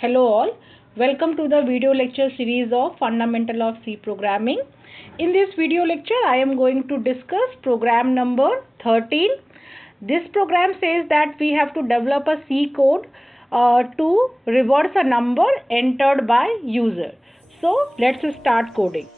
Hello all, welcome to the video lecture series of Fundamental of C Programming. In this video lecture, I am going to discuss program number 13. This program says that we have to develop a C code to reverse a number entered by user. So let's start coding.